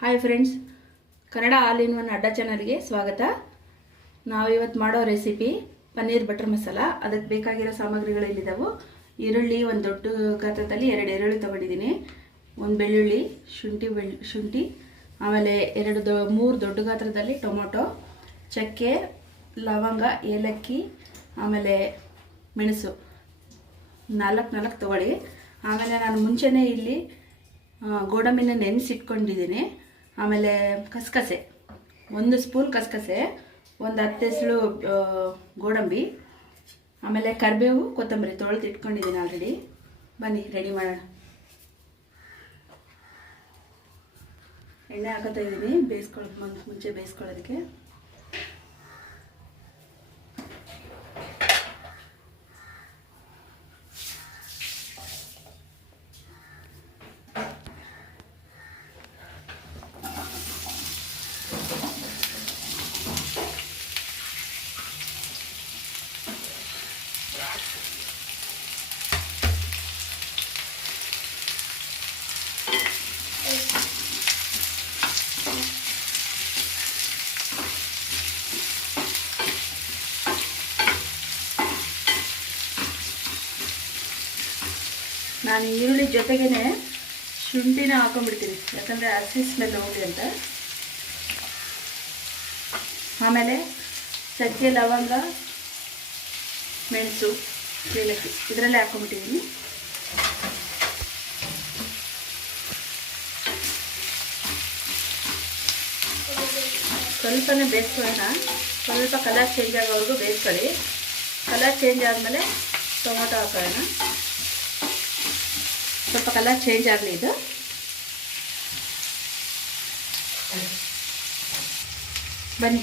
Hi friends, Kannada all in one ಅಡ್ಡ ಚಾನಲ್ಗೆ ಸ್ವಾಗತ. ನಾವಿವತ್ತು ಮಾಡೋ ರೆಸಿಪಿ ಪನ್ನೀರ್ ಬಟರ್ ಮಸಾಲ. ಅದಕ್ಕೆ ಬೇಕಾಗಿರೋ ಸಾಮಗ್ರಿಗಳು ಇಲ್ಲಿದ್ದಾವೆ. ಈರುಳ್ಳಿ ಒಂದು ದೊಡ್ಡ ಗಾತ್ರದಲ್ಲಿ 2 ಈರುಳ್ಳಿ ತೊಗೊಂಡಿದ್ದೀನಿ, ಒಂದು ಬೆಳ್ಳುಳ್ಳಿ, ಶುಂಠಿ, ಆಮೇಲೆ 3 ದೊಡ್ಡ ಗಾತ್ರದಲ್ಲಿ ಟೊಮೊಟೊ, ಚಕ್ಕೆ, ಲವಂಗ, ಏಲಕ್ಕಿ, ಆಮೇಲೆ ಮೆಣಸು 4 ತೊಗೊಳ್ಳಿ. ಆಮೇಲೆ ನಾನು ಮುಂಚೆನೇ ಇಲ್ಲಿ ಗೋಡಂಬಿನ ನೆನೆಸಿಟ್ಕೊಂಡಿದ್ದೀನಿ. ಆಮೇಲೆ ಕಸಕಸೆ 1 ಸ್ಪೂನ್ ಕಸಕಸೆ, ಒಂದು 10 ಎಸಳು ಗೋಡಂಬಿ, ಆಮೇಲೆ ಕರಿಬೇವು, ಕೊತ್ತಂಬರಿ ತೊಳೆದು ಇಟ್ಕೊಂಡಿದ್ದೀನಿ ಆಲ್ರೆಡಿ. ಬನ್ನಿ ರೆಡಿ ಮಾಡೋಣ. ಎಣ್ಣೆ ಹಾಕೋತಾ ಇದ್ದೀನಿ ಮುಂಚೆ ಬೇಯಿಸ್ಕೊಳ್ಳೋದಕ್ಕೆ. ನಾನು ಈರುಳ್ಳಿ ಜೊತೆಗೇ ಶುಂಠಿನ ಹಾಕೊಂಡ್ಬಿಡ್ತೀನಿ, ಯಾಕಂದರೆ ಹಸಿ ಸ್ಮೆಲ್ ಹೋಗಲಿ ಅಂತ. ಆಮೇಲೆ ಚಕ್ಕೆ, ಲವಂಗ, ಮೆಣಸು, ಏಲಕ್ಕಿ ಇದರಲ್ಲೇ ಹಾಕೊಂಡ್ಬಿಟ್ಟಿದ್ದೀನಿ. ಸ್ವಲ್ಪನೇ ಬೇಯಿಸ್ಕೊಳ್ಳೋಣ. ಸ್ವಲ್ಪ ಕಲರ್ ಚೇಂಜ್ ಆಗೋವರೆಗೂ ಬೇಯಿಸ್ಕೊಳ್ಳಿ. ಕಲರ್ ಚೇಂಜ್ ಆದಮೇಲೆ ಟೊಮೊಟೊ ಹಾಕೊಳ್ಳೋಣ. ಸ್ವಲ್ಪ ಕಲರ್ ಚೇಂಜ್ ಆಗಲಿ ಇದು. ಬನ್ನಿ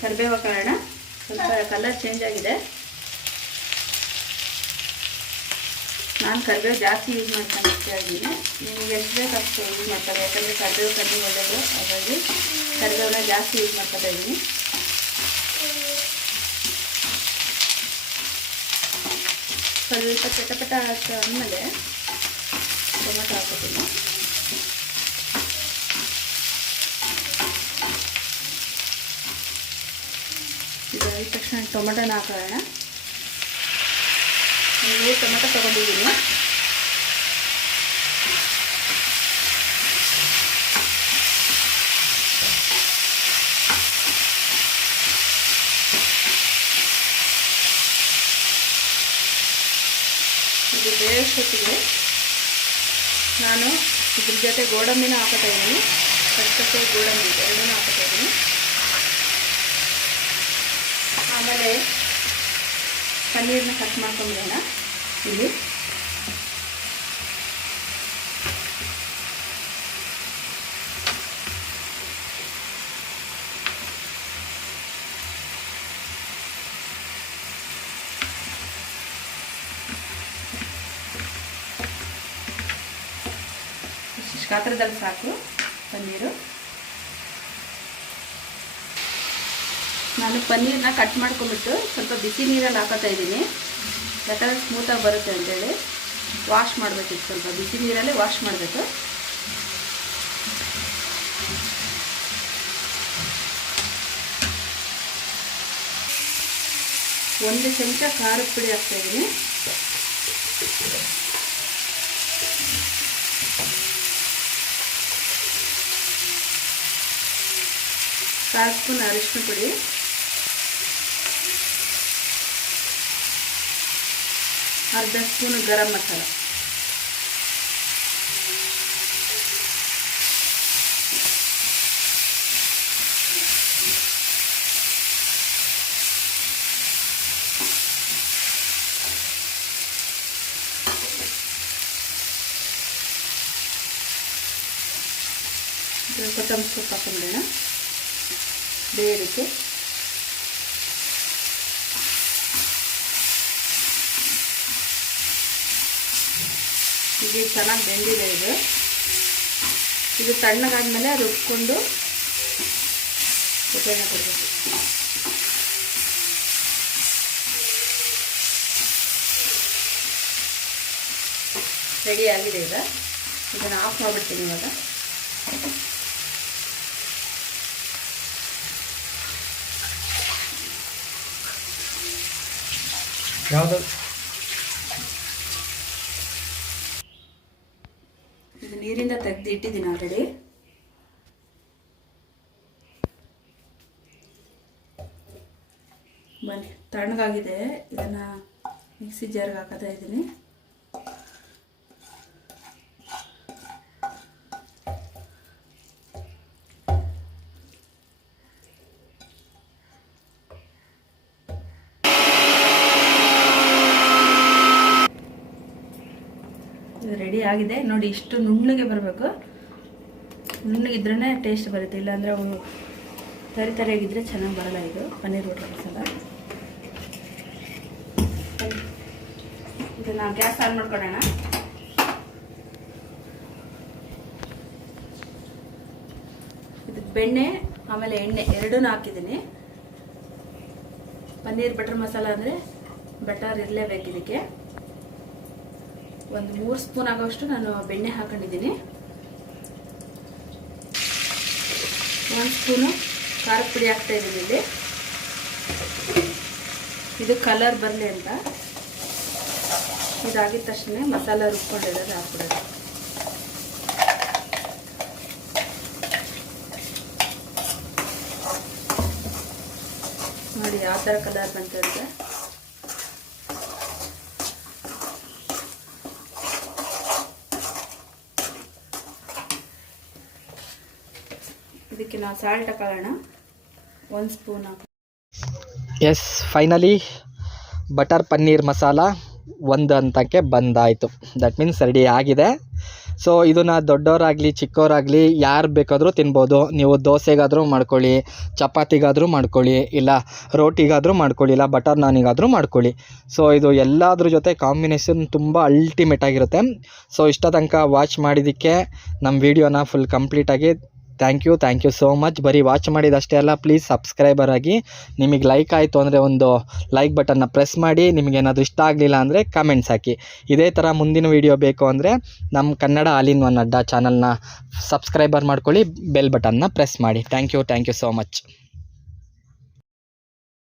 ಕರಿಬೇವು ಹಾಕೋಣ. ಸ್ವಲ್ಪ ಕಲರ್ ಚೇಂಜ್ ಆಗಿದೆ. ನಾನು ಕರಿಬೇವು ಜಾಸ್ತಿ ಯೂಸ್ ಮಾಡ್ಕೊಂಡು ಇದ್ದೀನಿ. ನಿಮಗೆ ಎಷ್ಟು ಬೇಕು ಅಷ್ಟು ಯೂಸ್ ಮಾಡ್ತಾರೆ, ಯಾಕಂದರೆ ಕರಿಬೇವು ಕಮ್ಮಿ ಒಳ್ಳೆಯದು. ಹಾಗಾಗಿ ಕರಿಬೇವನ್ನ ಜಾಸ್ತಿ ಯೂಸ್ ಮಾಡ್ಕೊತಾ ಇದ್ದೀನಿ. ಸ್ವಲ್ಪ ಚಟಪಟ ಆದಮೇಲೆ ಟೊಮೊಟೊ ಹಾಕೋತೀನಿ. ಇದಾದ ತಕ್ಷಣ ಟೊಮೊಟೊನ ಹಾಕೋಣ. ನಾನು ಟೊಮೊಟೊ ತೊಗೊಂಡಿದ್ದೀನಿ. ಇದು ಬೇಯಿಸೋತ್ತಿಗೆ ನಾನು ಇದ್ರ ಜೊತೆ ಗೋಡಂಬಿನ ಹಾಕೋತಾ ಇದ್ದೀನಿ. ಕಸಕಸೆ, ಗೋಡಂಬಿ ಎರಡನ್ನೂ ಹಾಕೋತಾ ಇದ್ದೀನಿ. ಆಮೇಲೆ ಪನ್ನೀರನ್ನ ಕಟ್ ಮಾಡ್ಕೊಂಬಿಡೋಣ. ಇಲ್ಲಿ ಗಾತ್ರದಲ್ಲಿ ಸಾಕು ಪನ್ನೀರು. ನಾನು ಪನ್ನೀರನ್ನ ಕಟ್ ಮಾಡ್ಕೊಂಬಿಟ್ಟು ಸ್ವಲ್ಪ ಬಿಸಿ ನೀರಲ್ಲಿ ಹಾಕೋತಾ ಇದ್ದೀನಿ, ಯಾಕಂದರೆ ಸ್ಮೂತಾಗಿ ಬರುತ್ತೆ ಅಂತೇಳಿ. ವಾಶ್ ಮಾಡಬೇಕಿತ್ತು, ಸ್ವಲ್ಪ ಬಿಸಿ ನೀರಲ್ಲೇ ವಾಶ್ ಮಾಡಬೇಕು. ಒಂದು ಚಮಚ ಖಾರದ ಪುಡಿ ಹಾಕ್ತಾಯಿದ್ದೀನಿ. ಕಾಲು ಸ್ಪೂನ್ ಅರಿಶಿನ ಪುಡಿ, ಅರ್ಧ ಸ್ಪೂನ್ ಗರಂ ಮಸಾಲ, ಕೊತ್ತಂಬರಿ ಸೊಪ್ಪು ಹಾಕೊಂಡ್ಬಿಡೋಣ ಬೇಯೋದಕ್ಕೆ. ಇದು ಚೆನ್ನಾಗಿ ಬೆಂದಿದೆ. ಇದು ತಣ್ಣಗಾದ್ಮೇಲೆ ರುಬ್ಕೊಂಡು ಒಗ್ಗರಣೆ ಕೊಡಬೇಕು. ರೆಡಿ ಆಗಿದೆ. ಈಗ ಇದನ್ನು ಆಫ್ ಮಾಡಿಬಿಡ್ತೀನಿ ಇವಾಗ. ಯಾವುದು ಇದು ನೀರಿಂದ ತೆಗೆದು ಇಟ್ಟಿದ್ದೀನಿ ಆಲ್ರೆಡಿ. ಬನ್ನಿ, ತಣ್ಣಗಾಗಿದೆ. ಇದನ್ನು ಮಿಕ್ಸಿ ಜಾರ್ಗೆ ಹಾಕೋತಾ ಇದ್ದೀನಿ. ಇದು ರೆಡಿ ಆಗಿದೆ ನೋಡಿ. ಇಷ್ಟು ನುಣ್ಣಗೆ ಬರಬೇಕು. ನುಣ್ಣಗಿದ್ರೇ ಟೇಸ್ಟ್ ಬರುತ್ತೆ, ಇಲ್ಲಾಂದರೆ ಅವು ತರಿಯಾಗಿದ್ದರೆ ಚೆನ್ನಾಗಿ ಬರಲ್ಲ. ಇದು ಪನ್ನೀರ್ ಬಟರ್ ಮಸಾಲ. ಇದನ್ನು ಗ್ಯಾಸ್ ಆನ್ ಮಾಡ್ಕೊಳ್ಳೋಣ. ಇದಕ್ಕೆ ಬೆಣ್ಣೆ ಆಮೇಲೆ ಎಣ್ಣೆ ಎರಡೂ ಹಾಕಿದ್ದೀನಿ. ಪನ್ನೀರ್ ಬಟರ್ ಮಸಾಲ ಅಂದರೆ ಬಟರ್ ಇರಲೇಬೇಕು. ಇದಕ್ಕೆ ಒಂದು 3 ಸ್ಪೂನ್ ಆಗೋಷ್ಟು ನಾನು ಬೆಣ್ಣೆ ಹಾಕೊಂಡಿದ್ದೀನಿ. 1 ಸ್ಪೂನು ಖಾರದ ಪುಡಿ ಹಾಕ್ತಾ ಇದ್ದೀನಿ ಇಲ್ಲಿ. ಇದು ಕಲರ್ ಬರಲಿ ಅಂತ. ಇದಾಗಿದ ತಕ್ಷಣ ಮಸಾಲ ರುಬ್ಕೊಂಡಿರೋದು ಹಾಕ್ಬಿಡೋದು. ನೋಡಿ ಯಾವ ಥರ ಕಲರ್ ಬಂತಿರುತ್ತೆ. ಇದಕ್ಕೆ ನಾವು ಸಾಲ್ಟ್ ಹಾಕೊಳ್ಳೋಣ. 1 ಸ್ಪೂನ್ ಹಾಕಿ. Yes, finally butter paneer masala 1 ಹಂತಕ್ಕೆ ಬಂದಾಯಿತು. ದಟ್ ಮೀನ್ಸ್ ರೆಡಿ ಆಗಿದೆ. ಸೊ ಇದನ್ನು ದೊಡ್ಡವರಾಗಲಿ ಚಿಕ್ಕವರಾಗಲಿ ಯಾರು ಬೇಕಾದರೂ ತಿನ್ಬೋದು. ನೀವು ದೋಸೆಗಾದರೂ ಮಾಡ್ಕೊಳ್ಳಿ, ಚಪಾತಿಗಾದರೂ ಮಾಡ್ಕೊಳ್ಳಿ, ಇಲ್ಲ ರೋಟಿಗಾದರೂ ಮಾಡ್ಕೊಳ್ಳಿ, ಇಲ್ಲ ಬಟರ್ ನಾನಿಗಾದರೂ ಮಾಡ್ಕೊಳ್ಳಿ. ಸೊ ಇದು ಎಲ್ಲದ್ರ ಜೊತೆ ಕಾಂಬಿನೇಷನ್ ತುಂಬ ಅಲ್ಟಿಮೇಟ್ ಆಗಿರುತ್ತೆ. ಸೊ ಇಷ್ಟ ತನಕ ವಾಚ್ ಮಾಡಿದ್ದಕ್ಕೆ ನಮ್ಮ ವಿಡಿಯೋನ ಫುಲ್ ಕಂಪ್ಲೀಟಾಗಿ ಥ್ಯಾಂಕ್ ಯು ಸೋ ಮಚ್. ಬರೀ ವಾಚ್ ಮಾಡಿದಷ್ಟೇ ಅಲ್ಲ, ಪ್ಲೀಸ್ ಸಬ್ಸ್ಕ್ರೈಬರ್ ಆಗಿ. ನಿಮಗೆ ಲೈಕ್ ಆಯಿತು ಅಂದರೆ ಒಂದು ಲೈಕ್ ಬಟನ್ನ ಪ್ರೆಸ್ ಮಾಡಿ. ನಿಮಗೇನಾದರೂ ಇಷ್ಟ ಆಗಲಿಲ್ಲ ಅಂದರೆ ಕಮೆಂಟ್ಸ್ ಹಾಕಿ. ಇದೇ ಥರ ಮುಂದಿನ ವೀಡಿಯೋ ಬೇಕು ಅಂದರೆ ನಮ್ಮ ಕನ್ನಡ ಆಲ್ ಇನ್ ಒನ್ ಅಡ್ಡಾ ಚಾನಲ್ನ ಸಬ್ಸ್ಕ್ರೈಬರ್ ಮಾಡ್ಕೊಳ್ಳಿ, ಬೆಲ್ ಬಟನ್ನ ಪ್ರೆಸ್ ಮಾಡಿ. Thank you so much.